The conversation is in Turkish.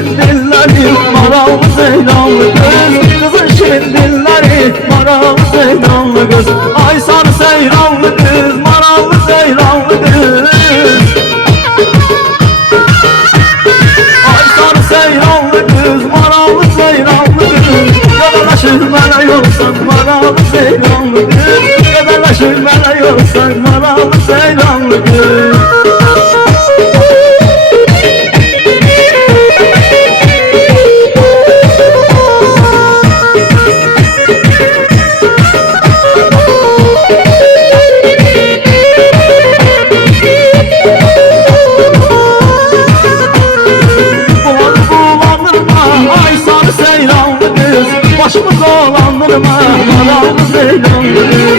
şirin dilleri, maralı seyranlı kız. Kızın şirin dilleri, maralı seyranlı kız. Ay sarı seyranlı kız, maralı seyranlı kız. Ay sarı seyranlı kız, maralı seyranlı kız. Yadalaşır mənə yolsan, maralı seyranlı kız. Yadalaşır mənə yolsan, maralı seyranlı kız. Başımı dolandırma, maralı seyranlı kız.